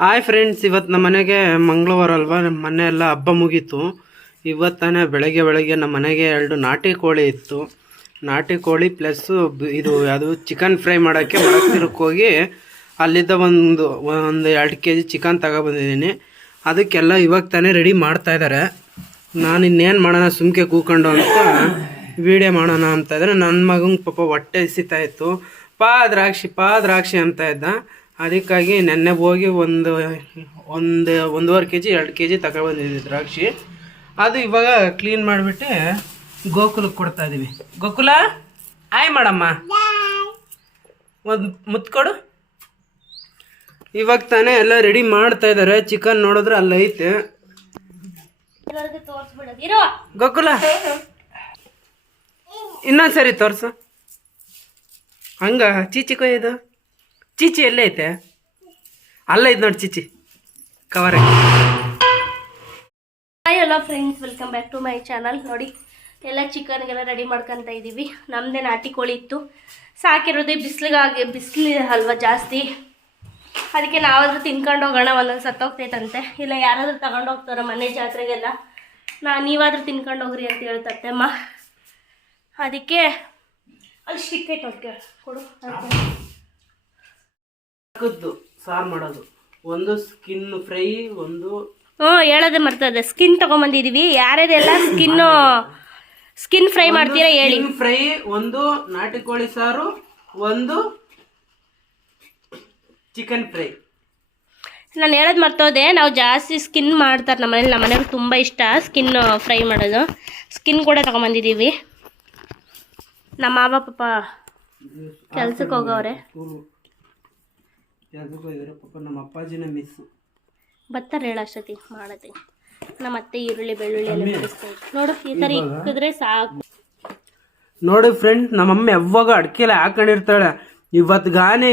Hi friends, ಇವತ್ತು ನಮ್ಮ ಮನೆಗೆ ಮಂಗಳವಾರ ಅಲ್ವಾ, ನಮ್ಮ ಮನೆ ಎಲ್ಲ ಹಬ್ಬ ಮುಗೀತು. ಇವತ್ತಾನೆ ಬೆಳಗ್ಗೆ ನಮ್ಮ ಮನೆಗೆ 2 ನಾಟಿ ಕೋಳಿ ಇತ್ತು. ನಾಟಿ ಕೋಳಿ ಪ್ಲಸ್ಸು ಇದು ಅದು ಚಿಕನ್ ಫ್ರೈ ಮಾಡೋಕ್ಕೆ ಮಡಕ್ತಿರಕ್ಕೆ ಹೋಗಿ ಅಲ್ಲಿದ್ದ ಒಂದು 2 kg ಚಿಕನ್ ತಗೊಬಂದಿದ್ದೀನಿ. ಅದಕ್ಕೆಲ್ಲ ಇವಾಗ ತಾನೇ ರೆಡಿ ಮಾಡ್ತಾ ಇದ್ದಾರೆ. ನಾನು ಇನ್ನೇನು ಮಾಡೋಣ ಸುಮ್ಕೆ ಕೂಕೊಂಡು ಅಂತ ವೀಡಿಯೋ ಮಾಡೋಣ ಅಂತ ಇದ್ದಾರೆ. ನನ್ನ ಮಗಂಗೆ ಪಾಪ ಹೊಟ್ಟೆ ಹಸಿತಾ ಇತ್ತು. ಪಾ ದ್ರಾಕ್ಷಿ ಅಂತ ಇದ್ದ. ಅದಕ್ಕಾಗಿ ನೆನ್ನೆ ಹೋಗಿ ಒಂದೂವರೆ kg 2 kg ತಗೊಬಂದಿದ್ವಿ ದ್ರಾಕ್ಷಿ. ಅದು ಇವಾಗ ಕ್ಲೀನ್ ಮಾಡಿಬಿಟ್ಟು ಗೋಕುಲಕ್ಕೆ ಕೊಡ್ತಾ ಇದ್ದೀವಿ. ಗೋಕುಲ ಆಯ್ ಮಾಡಮ್ಮ, ಒಂದು ಮುತ್ಕೊಡು. ಇವಾಗ ತಾನೇ ಎಲ್ಲ ರೆಡಿ ಮಾಡ್ತಾ ಇದ್ದಾರೆ. ಚಿಕನ್ ನೋಡಿದ್ರೆ ಅಲ್ಲೈತೆ. ಗೋಕುಲ ಇನ್ನೊಂದ್ಸರಿ ತೋರ್ಸು. ಹಂಗ ಚೀಚಿ ಕೊಯ್ಯೋದು. ಚೀಚಿ ಎಲ್ಲೇ ಐತೆ? ಅಲ್ಲ ಇದು ನೋಡಿ ಚೀಚಿ cover. Hi hello friends, welcome back to my channel. ನೋಡಿ ಎಲ್ಲ ಚಿಕನ್ಗೆಲ್ಲ ರೆಡಿ ಮಾಡ್ಕೊತ ಇದ್ದೀವಿ. ನಮ್ಮದೇ ನಾಟಿ ಕೋಳಿ ಇತ್ತು, ಸಾಕಿರೋದೇ ಬಿಸಿಲು ಅಲ್ವಾ ಜಾಸ್ತಿ. ಅದಕ್ಕೆ ನಾವಾದರೂ ತಿನ್ಕೊಂಡು ಹೋಗೋಣ, ಒಂದೊಂದು ಸತ್ತೋಗ್ತೈತಂತೆ. ಇಲ್ಲ ಯಾರಾದರೂ ತಗೊಂಡು ಹೋಗ್ತಾರ ಮನೆ ಜಾತ್ರೆಗೆಲ್ಲ, ನೀವಾದರೂ ತಿನ್ಕೊಂಡು ಹೋಗ್ರಿ ಅಂತ ಹೇಳ್ತತ್ತೆ ಅಮ್ಮ. ಅದಕ್ಕೆ ಅಲ್ಲಿ ಸ್ಟಿಕ್ ಐತೆ ಅವ್ರಿಗೆ ಕೊಡು. ಸಾರು ಮಾಡೋದು ಒಂದು ಸ್ಕಿನ್ ಫ್ರೈ, ಒಂದು ಹೇಳೋದೇ ಮರ್ತದೆ. ಸ್ಕಿನ್ ತಗೊಂಬಂದಿದೀವಿ. ಯಾರ್ಯಾರೆಲ್ಲ ಸ್ಕಿನ್ ಫ್ರೈ ಮಾಡ್ತೀರಾ ಹೇಳಿ. ಫ್ರೈ, ಒಂದು ನಾಟಿ ಕೋಳಿ ಸಾರು, ಒಂದು ಚಿಕನ್ ಫ್ರೈ. ನಾನು ಹೇಳೋದು ಮರ್ತೋದೆ. ನಾವು ಜಾಸ್ತಿ ಸ್ಕಿನ್ ಮಾಡ್ತಾರೆ ನಮ್ಮನೇಲಿ. ನಮ್ಮನೆಯವ್ರಿಗೆ ತುಂಬ ಇಷ್ಟ ಸ್ಕಿನ್ ಫ್ರೈ ಮಾಡೋದು. ಸ್ಕಿನ್ ಕೂಡ ತಗೊಂಬಂದಿದ್ದೀವಿ. ನಮ್ಮ ಮಾವ ಪಾಪ ಕೆಲ್ಸಕ್ಕೆ ಹೋಗವ್ರೆ. ನಮ್ಮ ಅಪ್ಪಾಜಿನ ಮಿಸ್ ಬರ್ತಾರೆ ಹೇಳಷ್ಟತಿ ಮಾಡತ್ತೆ. ನಮ್ಮ ಅತ್ತೆ ಈರುಳ್ಳಿ ಬೆಳ್ಳುಳ್ಳಿ ಎಲ್ಲ ಬೆಳೆಸ್ತಾ ಇದ್ರು. ನೋಡು ಈ ಥರ ಇಕ್ಕಿದ್ರೆ ಸಾಕು. ನೋಡಿ ಫ್ರೆಂಡ್, ನಮ್ಮಮ್ಮ ಯಾವಾಗ ಅಡ್ಕೆಲ್ಲ ಹಾಕೊಂಡಿರ್ತಾಳೆ. ಇವತ್ಗಾನೆ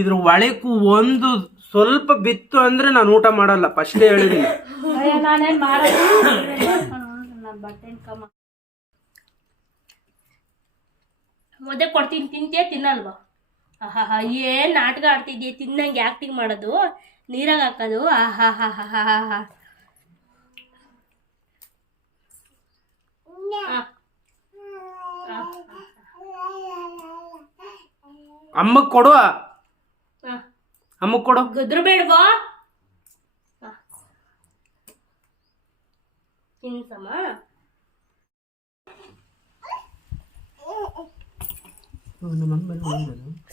ಇದ್ರ ಒಳಕ್ಕೂ ಒಂದು ಸ್ವಲ್ಪ ಬಿತ್ತು ಅಂದ್ರೆ ನಾನು ಊಟ ಮಾಡಲ್ಲ. ಫಸ್ಟೇ ಹೇಳಿದೀನಿ. ನಾನೇನು ಮಾಡೋದು ಮುದ್ದೆ ಕೊಡ್ತೀನಿ, ತಿಂತೀಯ ತಿನ್ನಲ್ವಾ? ಆಹಾ ಏನು ನಾಟಕ ಆಡ್ತಿದ್ಯಾ? ತಿನ್ನಂಗೆ ಆ್ಯಕ್ಟಿಂಗ್ ಮಾಡೋದು, ನೀರಾಗ ಹಾಕೋದು. ಆಹಾ ಅಮ್ಮಗ್ ಕೊಡು, ಅಮ್ಮಗ್ ಕೊಡು. ಗದ್ರು ಬೇಡವಾ? ತಿನ್ಸಮ್ಮ.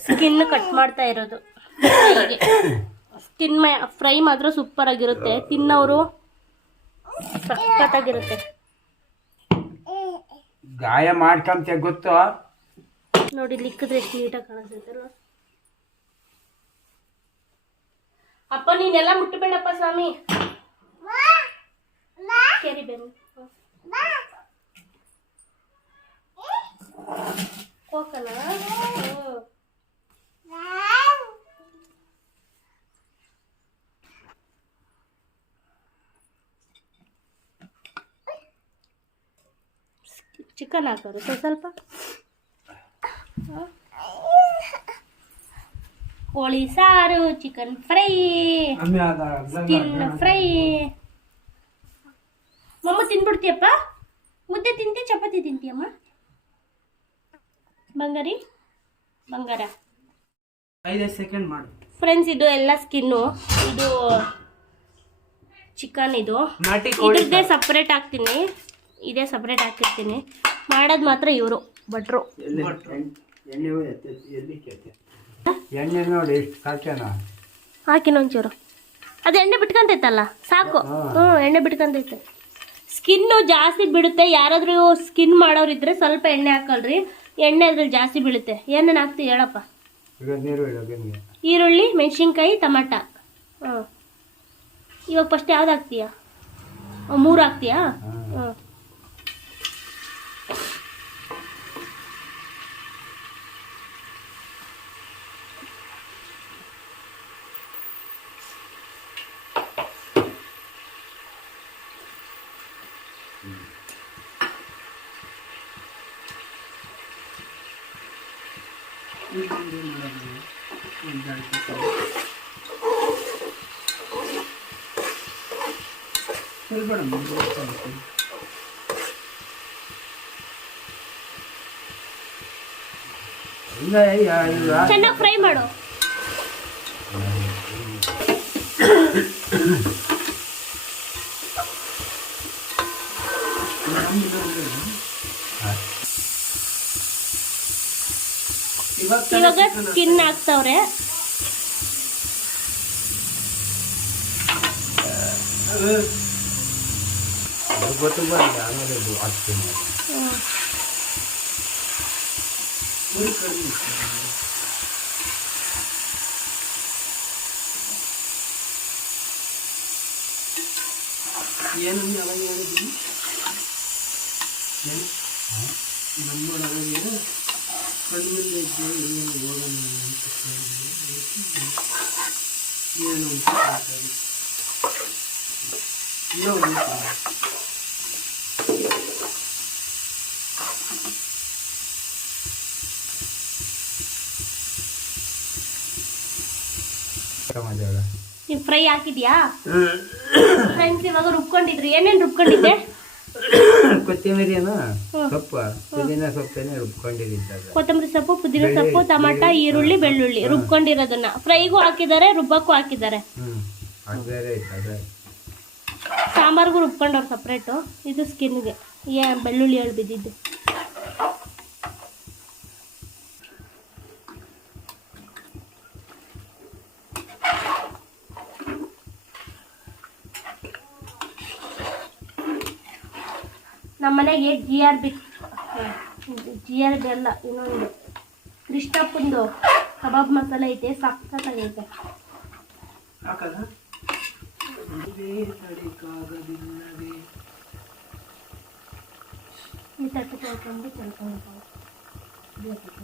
ಸ್ಕಿನ್ ಕಟ್ ಮಾಡ್ತಾ ಇರೋದು. ಸ್ಕಿನ್ ಫ್ರೈ ಮಾತ್ರ ಸೂಪರ್ ಆಗಿರುತ್ತೆ. ತಿನ್ನೋರು ಸಖತ್ತಾಗಿರುತ್ತೆ. ಗಾಯ ಮಾಡ್ಕೊಂತ ಗೊತ್ತು ನೋಡಿ, ಲಿಕ್ಕಿದ್ರೆ ಎಷ್ಟು ನೀಟಾಗಿ ಕಾಣಿಸ್ತೈತಲ್ಲ. ಅಪ್ಪ ನೀನೆಲ್ಲ ಮುಟ್ಟಬೇಡಪ್ಪ ಸ್ವಾಮಿ. ಕೇರಿ ಬನ್ನಿ ಹೋಗಲ್ಲ. ಚಿಕನ್ ಹಾಕೋರು ಸ್ವಲ್ಪ ಕೋಳಿ ಸಾರು, ಚಿಕನ್ ಫ್ರೈ, ಸ್ಕಿನ್ ಫ್ರೈ. ಮಮ್ಮ ತಿನ್ಬಿಡ್ತೀಯಪ್ಪ? ಮುದ್ದೆ ತಿಂತಿ, ಚಪಾತಿ ತಿಂತೀಯಮ್ಮ? ಬಂಗಾರ 5 ಸೆಕೆಂಡ್ ಮಾಡು ಫ್ರೆಂಡ್ಸ್. ಇದು ಎಲ್ಲ ಸ್ಕಿನ್ನು, ಇದು ಚಿಕನ್, ಇದು ಇದ್ರದ್ದೇ ಸಪ್ರೇಟ್ ಹಾಕ್ತೀನಿ, ಇದೇ ಸಪ್ರೇಟ್ ಹಾಕಿರ್ತೀನಿ. ಮಾಡೋದು ಮಾತ್ರ ಇವರು ಭಟ್ರು. ಹಾಕಿನ ಒಂಚೂರು ಅದು ಎಣ್ಣೆ ಬಿಟ್ಕೊಂತೈತಲ್ಲ ಸಾಕು. ಎಣ್ಣೆ ಬಿಟ್ಕೊಂತೈತೆ. ಸ್ಕಿನ್ನು ಜಾಸ್ತಿ ಬಿಡುತ್ತೆ. ಯಾರಾದರೂ ಸ್ಕಿನ್ ಮಾಡೋರಿದ್ರೆ ಸ್ವಲ್ಪ ಎಣ್ಣೆ ಹಾಕಲ್ರಿ, ಎಣ್ಣೆ ಅದ್ರಲ್ಲಿ ಜಾಸ್ತಿ ಬೀಳುತ್ತೆ. ಏನೇನು ಹಾಕ್ತೀವಿ ಹೇಳಪ್ಪ? ಈರುಳ್ಳಿ, ಮೆಣಸಿನ್ಕಾಯಿ, ಟಮಾಟ. ಇವಾಗ ಫಸ್ಟ್ ಯಾವ್ದು ಹಾಕ್ತೀಯಾ? 3 ಹಾಕ್ತೀಯಾ? ಚೆನ್ನಾಗಿ ಫ್ರೈ ಮಾಡು. ಇವಾಗ ಸ್ಕಿನ್ ಹಾಕ್ತವ್ರೆ. ಏನು ಅವಾಗ ಹೇಳಿದ್ವಿ ನಮ್ಮ ಅವಾಗ ಕಣ್ಮುಂದೆ ಏನು ಹೋಗೋಣ ಅಂತ ಏನು ಅಂತ ನೀವು ಫ್ರೈ ಹಾಕಿದ್ಯಾ ಫ್ರೆಂಡ್ಸ್? ಇವಾಗ ರುಬ್ಕೊಂಡಿದ್ರಿ, ಏನೇನು ರುಬ್ಕೊಂಡಿದ್ದೆ? ಕೊತ್ತಂಬರಿ ಸೊಪ್ಪು, ಪುದೀನ ಸೊಪ್ಪೇನೆ ರುಬ್ಕೊಂಡಿದ್ದಾಗ. ಕೊತ್ತಂಬರಿ ಸೊಪ್ಪು, ಪುದೀನ ಸೊಪ್ಪು, ಟಮಾಟ, ಈರುಳ್ಳಿ, ಬೆಳ್ಳುಳ್ಳಿ ರುಬ್ಕೊಂಡಿರೋದನ್ನ ಫ್ರೈಗೂ ಹಾಕಿದ್ದಾರೆ, ರುಬ್ಬಕ್ಕೂ ಹಾಕಿದ್ದಾರೆ. ಸಾಂಬಾರ್ಗೂ ರುಬ್ಕೊಂಡವ್ರು ಸಪ್ರೇಟು. ಇದು ಸ್ಕಿನ್ಗೆ ಬೆಳ್ಳುಳ್ಳಿ ಎಳ್ ಬಿದ್ದಿದ್ದು. ನಮ್ಮನೆಗೆ ಜಿ ಆರ್ ಬಿ ಅಲ್ಲ, ಇನ್ನೊಂದು ಕೃಷ್ಣಪ್ಪಂದು ಕಬಾಬ್ ಮಸಾಲೆ ಐತೆ, ಸಕ್ಕತ್ತಾಗೈತೆ.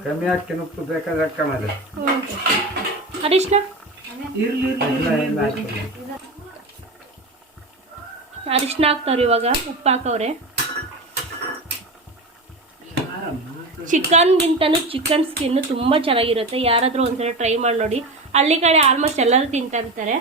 ಕಮ್ಮಿ ಹಾಕ್ತೀನಿ, ಉಪ್ಪು ಬೇಕಾದ್ರೆ ಹಾಕಮದ. ಅರಿಶಿನ ಅರಿಶಿನ ಹಾಕ್ತವ್ರಿ. ಇವಾಗ ಉಪ್ಪು ಹಾಕವ್ರೆ. ಚಿಕನ್ಗಿಂತನೂ ಚಿಕನ್ ಸ್ಕಿನ್ ತುಂಬ ಚೆನ್ನಾಗಿರುತ್ತೆ. ಯಾರಾದರೂ ಒಂದ್ಸಲ ಟ್ರೈ ಮಾಡಿ ನೋಡಿ. ಹಳ್ಳಿ ಕಡೆ ಆಲ್ಮೋಸ್ಟ್ ಎಲ್ಲರೂ ತಿಂತಾ ಇರ್ತಾರೆ.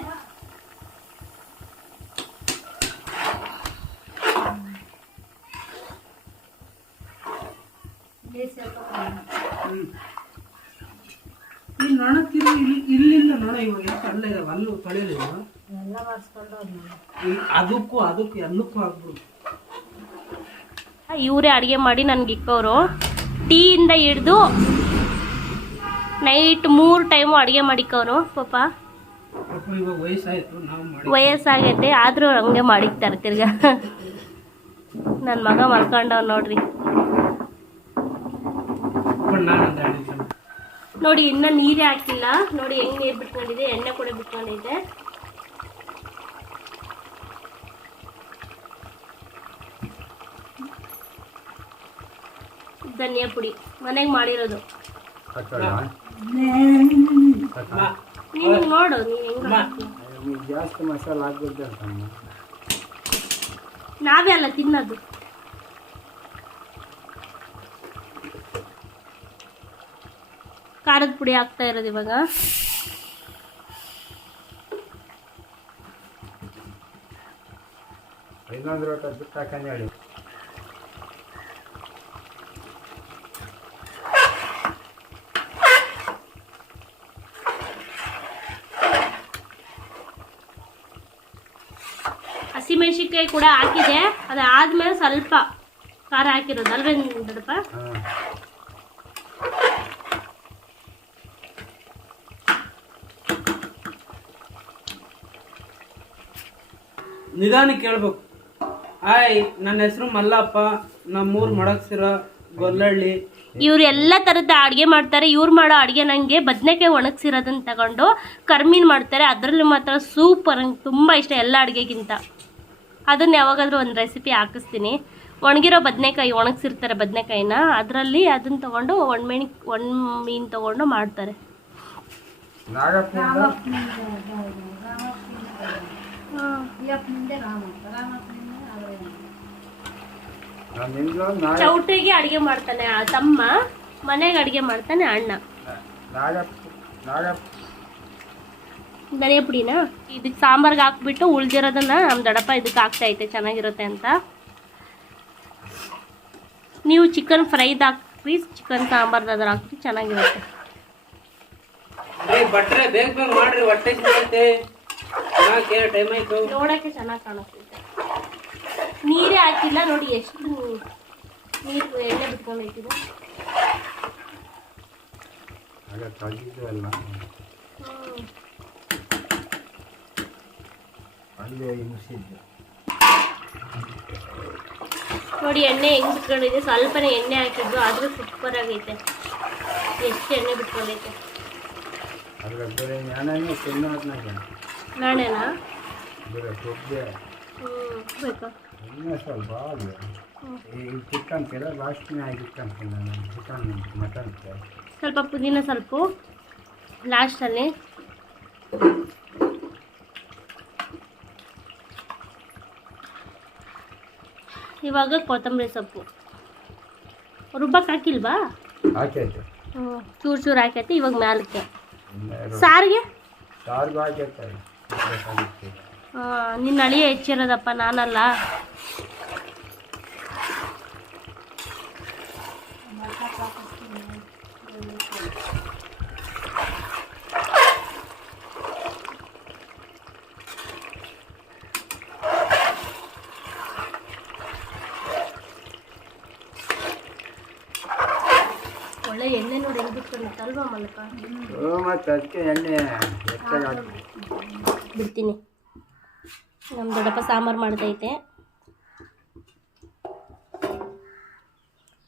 ಇಲ್ಲಿಂದ ನೋಡ ಇವಾಗ ಅಲ್ಲೇ ಅಲ್ಲೂ ತೊಳೆಯಲಿಲ್ಲ, ಅದಕ್ಕೂ ಎಲ್ಲಕ್ಕೂ ಆಗ್ಬಿಡು. ಇವರೇ ಅಡುಗೆ ಮಾಡಿ ನನ್ಗೆ ಇಕ್ಕವರು. ಟೀಯಿಂದ ಹಿಡ್ದು ನೈಟ್ 3 ಟೈಮು ಅಡುಗೆ ಮಾಡಿಕ್ಕವರು. ಪಾಪ ಇವಾಗ ವಯಸ್ಸಾಯ್ತು, ವಯಸ್ಸಾಗೈತೆ, ಆದರೂ ಹಂಗೆ ಮಾಡಿಕ್ತಾರೆ ತಿರ್ಗಾ. ನನ್ನ ಮಗ ಮಲ್ಕೊಂಡವ್ ನೋಡ್ರಿ. ನೋಡಿ ಇನ್ನ ನೀರೇ ಹಾಕಿಲ್ಲ. ನೋಡಿ ಹೆಂಗ್ ನೀರು ಬಿಟ್ಕೊಂಡಿದೆ, ಎಣ್ಣೆ ಕೂಡ ಬಿಟ್ಕೊಂಡಿದೆ. ಧನಿಯಾ ಪುಡಿ ಮನೆಗೆ ಮಾಡಿರೋದು. ನೀನು ನೋಡು, ನೀನು ಹೆಂಗ್ ಜಾಸ್ತಿ ಮಸಾಲ ಹಾಕ್ಬಿಡ್ದೆ ಅಂತ ನಾವೇ ಅಲ್ಲ ತಿನ್ನೋದು. ಖಾರದ ಪುಡಿ ಹಾಕ್ತಾ ಇರೋದು ಇವಾಗ. ಇನ್ನೊಂದು ರೋಟ ಬಿಟ್ಟು ಹಾಕಂಡು ಹೇಳಿ. ಹಸಿಮೆಣಸಿನ್ಕಾಯಿ ಕೂಡ ಹಾಕಿದೆ. ಅದಾದ್ಮೇಲೆ ಸ್ವಲ್ಪ ಖಾರ ಹಾಕಿರೋದು ಅಲ್ವೇ ದೊಡ್ಡಪ್ಪ? ನಿಧಾನಕ್ಕೆ ಕೇಳ್ಬೇಕು. ಹಾಯ್, ನನ್ನ ಹೆಸರು ಮಲ್ಲಪ್ಪ, ನಮ್ಮೂರು ಮಡಕ್ಸಿರ ಗೊಲ್ಲಹಳ್ಳಿ. ಇವ್ರು ಎಲ್ಲ ಥರದ ಅಡುಗೆ ಮಾಡ್ತಾರೆ. ಇವ್ರು ಮಾಡೋ ಅಡುಗೆ ನನಗೆ ಬದನೆಕಾಯಿ ಒಣಗಿಸಿರೋದನ್ನ ತಗೊಂಡು ಕರ್ಮೀನ್ ಮಾಡ್ತಾರೆ. ಅದರಲ್ಲಿ ಮಾತ್ರ ಸೂಪರ್, ನಂಗೆ ತುಂಬ ಇಷ್ಟ ಎಲ್ಲ ಅಡುಗೆಗಿಂತ. ಅದನ್ನು ಯಾವಾಗಾದರೂ ಒಂದು ರೆಸಿಪಿ ಹಾಕಿಸ್ತೀನಿ. ಒಣಗಿರೋ ಬದನೆಕಾಯಿ ಒಣಗಿಸಿರ್ತಾರೆ ಬದನೆಕಾಯಿನ, ಅದರಲ್ಲಿ ಅದನ್ನು ತೊಗೊಂಡು ಮೀನು ತೊಗೊಂಡು ಮಾಡ್ತಾರೆ. ಚೌಟ್ರಿಗೆ ಅಡುಗೆ ಮಾಡ್ತಾನೆ ತಮ್ಮ, ಮನೆಗೆ ಅಡುಗೆ ಮಾಡ್ತಾನೆ ಅಣ್ಣ. ಧನಿಯಾ ಪುಡಿನ ಇದಕ್ಕೆ ಸಾಂಬಾರ್ಗೆ ಹಾಕ್ಬಿಟ್ಟು ಉಳ್ದಿರೋದನ್ನ ನಮ್ಮ ದೊಡ್ಡಪ್ಪ ಇದಕ್ಕೆ ಹಾಕ್ತಾ ಐತೆ ಚೆನ್ನಾಗಿರುತ್ತೆ ಅಂತ. ನೀವು ಚಿಕನ್ ಫ್ರೈದು ಹಾಕ್ರಿ, ಚಿಕನ್ ಸಾಂಬಾರ್ದಾದ್ರೆ ಹಾಕ್ರಿ, ಚೆನ್ನಾಗಿರುತ್ತೆ. ಬಟ್ರೆ ಬೇಗ ಬೇಗ ಮಾಡ್ರಿ, ಹೊಟ್ಟೆ ಟೈಮ್ ಆಯ್ತು. ನೋಡೋಕ್ಕೆ ಚೆನ್ನಾಗಿ ಕಾಣಿಸ್ತೈತೆ. ನೀರೇ ಹಾಕಿಲ್ಲ ನೋಡಿ, ಎಷ್ಟು ನೀರು ಎಣ್ಣೆ ಬಿಟ್ಕೊಂಡೈತಿದೆ. ಆಗ ತೆಗಿದ್ದು ಅಲ್ಲ ಅಲ್ಲಿ ಮುಗಿಸಿದ್ದು ನೋಡಿ ಎಣ್ಣೆ ಹೆಂಗೆ ಬಿಟ್ಕೊಂಡಿದೆ. ಸ್ವಲ್ಪನೇ ಎಣ್ಣೆ ಹಾಕಿದ್ದು ಆದರೂ ಸೂಪರ್ ಆಗೈತೆ. ಎಷ್ಟು ಎಣ್ಣೆ ಬಿಟ್ಕೊಂಡೈತೆ. ಅದ್ರ ಬರೀ ನಾನೇ ತಿನ್ನೋದ್ನಾಗ ನಾಣೇನಾ ಬರೀ ಕೊಬ್ಬೆ ಬೇಕಾ ಇನ್ನೂ ಸ್ವಲ್ಪ ಆಗಲಿ. ಈ ಚಿಕನ್ ಕೆಲ ಲಾಸ್ಟ್ನೇ ಆಗಿತ್ತಂತೀನಿ ನಾನು. ಚಿಕನ್ ಮಟನ್ ಸ್ವಲ್ಪ ಪುದೀನ ಸ್ವಲ್ಪ ಲಾಸ್ಟಲ್ಲಿ. ಇವಾಗ ಕೊತ್ತಂಬರಿ ಸೊಪ್ಪು ರುಬ್ಬಕ್ಕೆ ಹಾಕಿಲ್ವಾ? ಹಾಕೈತೆ ಚೂರು ಚೂರು ಹಾಕೈತೆ. ಇವಾಗ ಮ್ಯಾಲಕ್ಕೆ ಸಾರಿಗೆ ಸಾರ್ಗೂ ಹಾಕೈತೆ. ನಿನ್ನ ಅಳಿಯ ಹೆಚ್ಚಿರೋದಪ್ಪ, ನಾನಲ್ಲ. ಒಳ್ಳೆ ಎಣ್ಣೆ ನೋಡಿ ಹೆಂಗೆ ಬಿಟ್ಕೊಂಡಿತ್ತಲ್ವಾ ಮಲ್ಲಕ? ಮತ್ತು ಅದಕ್ಕೆ ಎಣ್ಣೆ ಹೆಚ್ಚಾಗಿ ಬಿಡ್ತೀನಿ. ನಮ್ಮ ದೊಡ್ಡಪ್ಪ ಸಾಂಬಾರು ಮಾಡ್ತೈತೆ.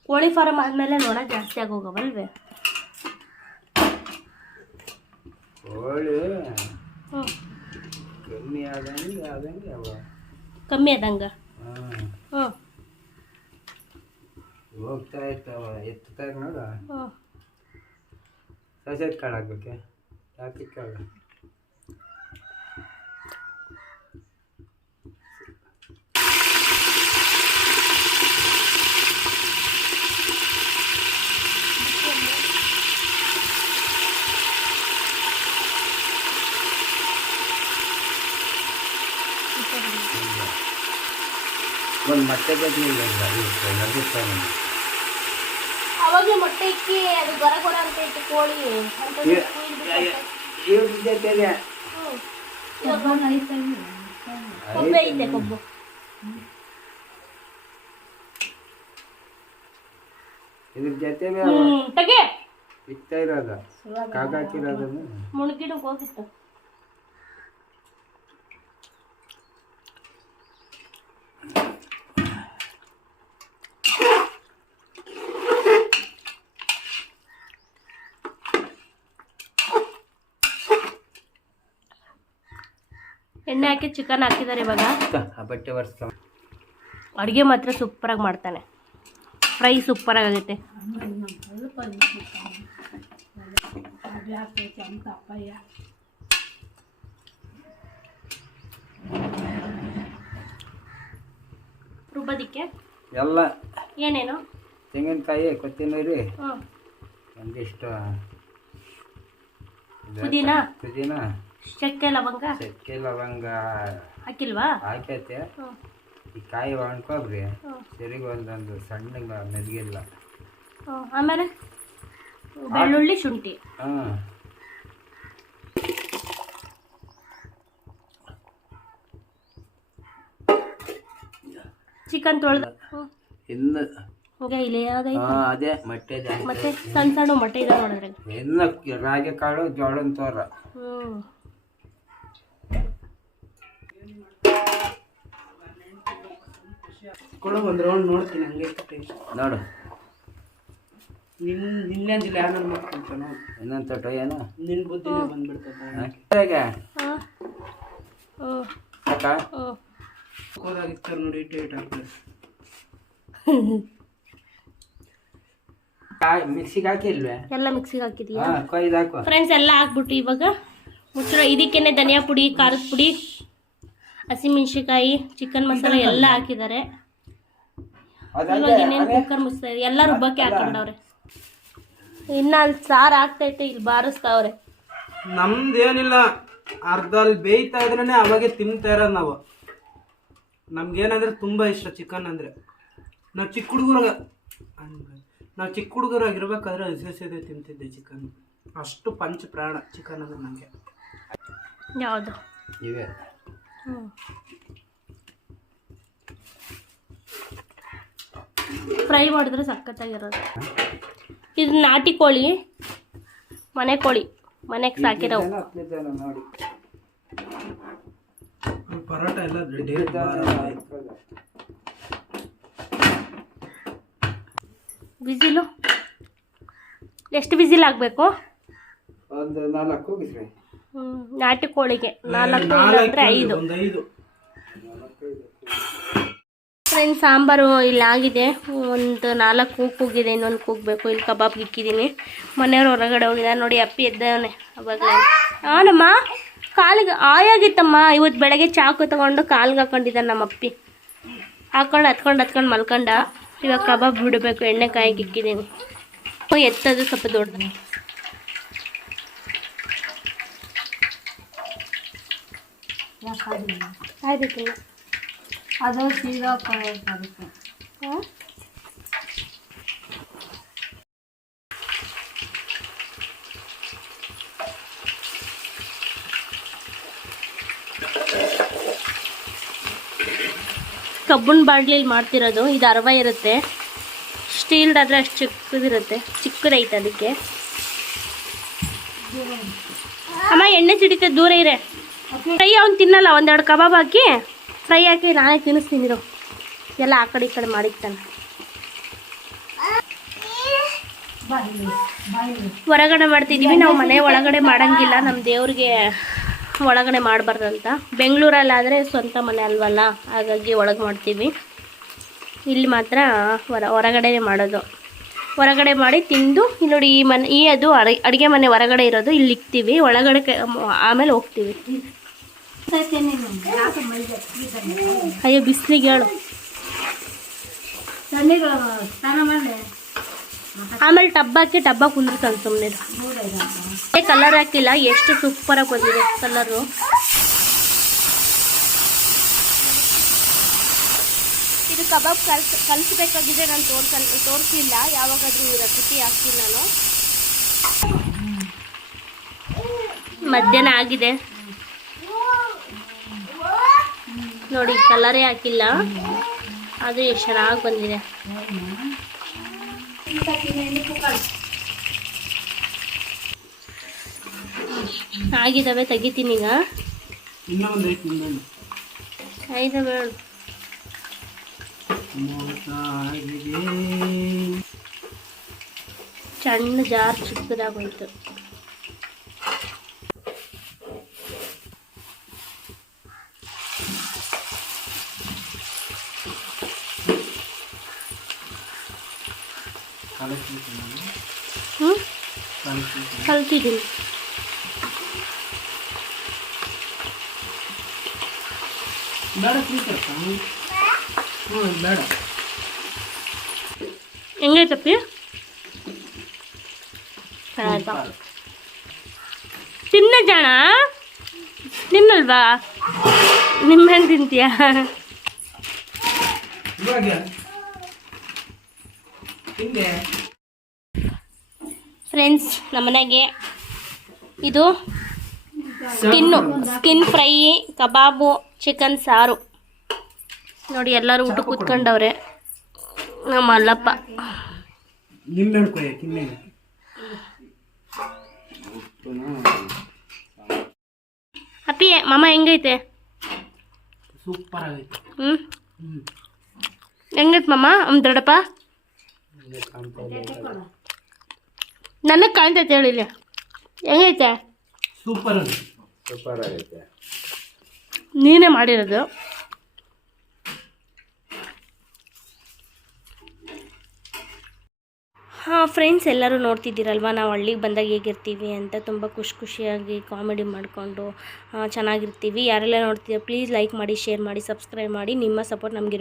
ಕೋಳಿ ಫಾರಮ್ ಆದಮೇಲೆ ನೋಡ ಜಾಸ್ತಿ ಆಗೋಗವಲ್ವೇ? ಕೋಳಿ ಹ್ಞೂ ಕಮ್ಮಿ ಆದಂಗೆ ಅವ ಕಮ್ಮಿ ಆದಂಗೆ. ಹ್ಞೂ ಹೋಗ್ತಾ ಇರ್ತಾವ ಎತ್ತಾಗ ನೋಡ. ಹ್ಞೂ ಸಸೆಟ್ ಕಾಳು ಹಾಕ್ಬೇಕೆ? ಯಾಕೆ ಕಾಳು ಒಂದು ಮೊಟ್ಟೆ ಬೇಕಿಲ್ಲ ಅವಾಗಲೇ ಮೊಟ್ಟೆ ಇಕ್ಕಿ ಅದು ಗೊರ ಗೊರ ಅಂತ ಇತ್ತು ಕೋಳಿ ಅಂತ ಕೊಬ್ಬೆ ಐತೆ ಕೊಬ್ಬು. ಇದ್ರ ಜೊತೆ ತಗೆ ಇಕ್ತಾ ಇರೋದ ಕಾಕಾಕಿರೋದನ್ನು ಮುಳುಗಿಡಕ್ಕೆ ಹೋಗಿತ್ತು. ಎಣ್ಣೆ ಹಾಕಿ ಚಿಕನ್ ಹಾಕಿದ್ದಾರೆ. ಇವಾಗ ಬಟ್ಟೆ ಒರೆಸ್ಕೊ. ಅಡುಗೆ ಮಾತ್ರ ಸೂಪರಾಗಿ ಮಾಡ್ತಾನೆ. ಫ್ರೈ ಸೂಪರಾಗಿ ಆಗೈತೆ. ರುಬ್ಬೋದಿಕ್ಕೆ ಎಲ್ಲ ಏನೇನು ತೆಂಗಿನಕಾಯಿ, ಕೊತ್ತಂಬರಿ, ಹ್ಞೂ ಒಂದಿಷ್ಟು ಪುದೀನ, ಚಕ್ಕೆ, ಲವಂಗ ಹಾಕಿಲ್ವಾ? ಹಾಕೈತೆ. ಹ್ಞೂ ಈ ಕಾಯಿ ಒಣ್ಕೊಬ್ರಿ ಸರಿಗೆ ಒಂದೊಂದು ಸಣ್ಣ ಮೆದಗಿಲ್ಲ. ಆಮೇಲೆ ಬೆಳ್ಳುಳ್ಳಿ, ಶುಂಠಿ. ಹಾಂ ಚಿಕನ್ ತೊಳೆದ ಇನ್ನು ಹಂಗೆ ಇಲ್ಲಿ ಅದೇ ಮೊಟ್ಟೆ ಮತ್ತೆ ಸಣ್ಣ ಸಣ್ಣ ಮೊಟ್ಟೆ ಇದೆ ನೋಡಿದ್ರೆ. ಇನ್ನು ರಾಗಿ ಕಾಳು, ಜೋಳದ ತೋರ. ಒಂದು ರೌಂಡ್ ನೋಡ್ತೀನಿ ಹಂಗೆ ನೋಡು. ನಿನ್ನೆಂದಿಲ್ಲ ಯಾರು ಮಾಡ್ಕೊಂತಾನೋ ಇನ್ನೊಂದು ತೊಟ್ಟು ಏನು ನಿನ್ನ ಬುದ್ಧಿನೇ ಬಂದ್ಬಿಡ್ತದೆ. ಹೋದಾಗಿರ್ತಾರೆ ನೋಡಿ, ಇಟ್ಟು ಹಾಕ್ತಾರೆ. ಮಿಕ್ಸಿಗೆ ಹಾಕಿಲ್ವೇ? ಎಲ್ಲ ಮಿಕ್ಸಿಗೆ ಹಾಕಿದೀಯಾ? ಕೊಯ್ದು ಹಾಕು ಫ್ರೆಂಡ್ಸ್. ಎಲ್ಲ ಹಾಕ್ಬಿಟ್ಟು ಇವಾಗ ಮುಚ್ಚಳ. ಇದಕ್ಕೇನೆ ಧನಿಯಾ ಪುಡಿ, ಖಾರದ ಪುಡಿ, ಹಸಿಮೆಣ್ಸಿಕಾಯಿ, ಚಿಕನ್ ಮಸಾಲ ಎಲ್ಲ ಹಾಕಿದ್ದಾರೆ. ಇವಾಗ ಇನ್ನೇನು ಕುಕ್ಕರ್ ಮುಚ್ತಾ ಇದೆ. ಎಲ್ಲ ರುಬ್ಬಕ್ಕೆ ಹಾಕೊಂಡವ್ರೆ. ಇನ್ನು ಅಲ್ಲಿ ಸಾರು ಆಗ್ತೈತೆ, ಇಲ್ಲಿ ಬಾರಿಸ್ತಾವ್ರೆ. ನಮ್ದೇನಿಲ್ಲ, ಅರ್ಧ ಅಲ್ಲಿ ಬೇಯ್ತಾ ಇದ್ರೇ ಅವಾಗೆ ತಿಂತಾ ಇರೋದು ನಾವು. ನಮ್ಗೇನಂದ್ರೆ ತುಂಬ ಇಷ್ಟ ಚಿಕನ್ ಅಂದರೆ. ನಾವು ಚಿಕ್ಕ ಹುಡುಗರಾಗಿರ್ಬೇಕಾದ್ರೆ ಹಸಿದೆ ತಿಂತಿದ್ದೆ ಚಿಕನ್. ಅಷ್ಟು ಪಂಚ ಪ್ರಾಣ ಚಿಕನ್ ಅಂದರೆ ನನಗೆ. ಯಾವುದು ಇವೆ ಫ್ರೈ ಮಾಡಿದ್ರೆ ಸಖತ್ತಾಗಿರೋದು. ಇದು ನಾಟಿ ಕೋಳಿ, ಮನೆ ಕೋಳಿ, ಮನೆಗೆ ಸಾಕಿರೋ. ನೋಡಿ ಪರೋಟ ಎಲ್ಲ ಬಿಸಿಲು ಎಷ್ಟು ಬಿಸಿಲು ಆಗಬೇಕು? ಒಂದು 4 ಬಿಸ್ರೆ. ನಾಟಿ ಕೋಳಿಗೆ 4 ಅಂದರೆ 5. ಫ್ರೆಂಡ್ಸ್, ಸಾಂಬಾರು ಇಲ್ಲಾಗಿದೆ. ಒಂದು 4 ಕೂಗಿದೆ, ಇನ್ನೊಂದು ಕೂಗಬೇಕು. ಇಲ್ಲಿ ಕಬಾಬ್ಗೆ ಇಕ್ಕಿದ್ದೀನಿ. ಮನೆಯವ್ರು ಹೊರಗಡೆ ಹೋಗಿದ್ದಾರೆ ನೋಡಿ. ಅಪ್ಪಿ ಎದ್ದವನೆ ಅವಾಗ. ನಮ್ಮ ಕಾಲಿಗೆ ಆಯಾಗಿತ್ತಮ್ಮ. ಇವತ್ತು ಬೆಳಗ್ಗೆ ಚಾಕು ತಗೊಂಡು ಕಾಲಿಗೆ ಹಾಕೊಂಡಿದ್ದಾನೆ ನಮ್ಮ ಅಪ್ಪಿ. ಹತ್ಕೊಂಡು ಮಲ್ಕೊಂಡ. ಇವಾಗ ಕಬಾಬ್ ಬಿಡಬೇಕು. ಎಣ್ಣೆ ಕಾಯಿಗೆ ಇಕ್ಕಿದ್ದೀನಿ. ಎತ್ತದು ಸ್ವಲ್ಪ ದೊಡ್ಡದು. ಆಯ್ತು ಅದು ಸೀದಾ ಕಬ್ಬಿಣ ಬಾಡ್ಲಿಲಿ ಮಾಡ್ತಿರೋದು. ಇದು ಅರ್ವ ಇರುತ್ತೆ. ಸ್ಟೀಲ್ದಾದ್ರೆ ಅಷ್ಟು ಚಿಕ್ಕದೈತೆ ಅದಕ್ಕೆ. ಅಮ್ಮ ಎಣ್ಣೆ ಸಿಡಿತೆ, ದೂರ ಇರೆ. ಫ್ರೈ ಅವ್ನು ತಿನ್ನಲ್ಲ. 1-2 ಕಬಾಬ್ ಹಾಕಿ ಫ್ರೈ ಹಾಕಿ ನಾನೇ ತಿನ್ನಿಸ್ತೀನಿರು. ಎಲ್ಲ ಆ ಕಡೆ ಈ ಕಡೆ ಮಾಡಿರ್ತಾನೆ. ಹೊರಗಡೆ ಮಾಡ್ತಿದ್ದೀವಿ ನಾವು. ಮನೆ ಒಳಗಡೆ ಮಾಡೋಂಗಿಲ್ಲ. ನಮ್ಮ ದೇವ್ರಿಗೆ ಒಳಗಡೆ ಮಾಡಬಾರ್ದಂತ. ಬೆಂಗಳೂರಲ್ಲಾದರೆ ಸ್ವಂತ ಮನೆ ಅಲ್ವಲ್ಲ, ಹಾಗಾಗಿ ಒಳಗೆ ಮಾಡ್ತೀವಿ. ಇಲ್ಲಿ ಮಾತ್ರ ಹೊರಗಡೆನೇ ಮಾಡೋದು. ಹೊರಗಡೆ ಮಾಡಿ ತಿಂದು ಇಲ್ಲಿ ನೋಡಿ. ಅದು ಅಡುಗೆ ಮನೆ ಹೊರಗಡೆ ಇರೋದು. ಇಲ್ಲಿ ಇಕ್ತೀವಿ. ಒಳಗಡೆ ಆಮೇಲೆ ಹೋಗ್ತೀವಿ. ಅಯ್ಯೋ ಬಿಸಿಲಿಗೆ ಹೇಳು. ಆಮೇಲೆ ಟಬ್ ಹಾಕಿ ಕುಂದಿರ್ತಾನೆ ಸುಮ್ಮನೆ. ಕಲರ್ ಹಾಕಿಲ್ಲ. ಎಷ್ಟು ಸೂಪರಾಗಿ ಬಂದಿದೆ ಕಲರು. ಇದು ಕಬಾಬ್ ಕಲಿಸ್ಬೇಕಾಗಿದೆ. ನಾನು ತೋರಿಸಲಿಲ್ಲ. ಯಾವಾಗಾದ್ರೂ ಈ ರೆಸಿಪಿ ಹಾಕ್ತೀನಿ ನಾನು. ಮಧ್ಯಾಹ್ನ ಆಗಿದೆ ನೋಡಿ. ಕಲರೇ ಹಾಕಿಲ್ಲ, ಆದರೆ ಎಷ್ಟು ಚೆನ್ನಾಗಿ ಬಂದಿದೆ. ಆಗಿದ್ದಾವೆ, ತೆಗಿತೀನಿ ಈಗ. ಐದು ಬೇಡ ಸಣ್ಣ ಜಾರ್ ಚಿಕ್ಕದಾಗೋಯ್ತು. ಕಲ್ತಿದ್ದೀನಿ. ಬೇಡ. ಹೆಂಗೈತಪ್ಪಿ? ತಿನ್ನ ಜಾಣ. ತಿನ್ನಲ್ವಾ? ನಿಮ್ಮೇನು ತಿಂತೀಯ? ಫ್ರೆಂಡ್ಸ್, ನಮ್ಮನೆಗೆ ಇದು ಸ್ಕಿನ್ ಫ್ರೈ, ಕಬಾಬು, ಚಿಕನ್ ಸಾರು ನೋಡಿ. ಎಲ್ಲರೂ ಊಟ ಕೂತ್ಕೊಂಡವ್ರೆ. ನಮ್ಮ ಅಲ್ಲಪ್ಪ ಅಪ್ಪಿ ಮಾಮ ಹೆಂಗೈತೆ? ಸೂಪರ್ ಆಗೈತೆ. ಹೆಂಗೈತೆ ಮಾಮ? ದೊಡ್ಡಪ್ಪ ನನಗೆ ಕಾಣ್ತೈತೆ ಹೇಳಿಲ್ಲ. ಹೆಂಗೈತೆ? ಸೂಪರ್ ಆಗೈತೆ. ನೀನೇ ಮಾಡಿರೋದು. ಹಾಂ ಫ್ರೆಂಡ್ಸ್, ಎಲ್ಲರೂ ನೋಡ್ತಿದ್ದೀರಲ್ವ ನಾವು ಹಳ್ಳಿಗೆ ಬಂದಾಗ ಹೇಗಿರ್ತೀವಿ ಅಂತ. ತುಂಬ ಖುಷಿಯಾಗಿ ಕಾಮಿಡಿ ಮಾಡಿಕೊಂಡು ಚೆನ್ನಾಗಿರ್ತೀವಿ. ಯಾರೆಲ್ಲ ನೋಡ್ತೀರಾ ಪ್ಲೀಸ್ ಲೈಕ್ ಮಾಡಿ, ಶೇರ್ ಮಾಡಿ, ಸಬ್ಸ್ಕ್ರೈಬ್ ಮಾಡಿ. ನಿಮ್ಮ ಸಪೋರ್ಟ್ ನಮಗೆ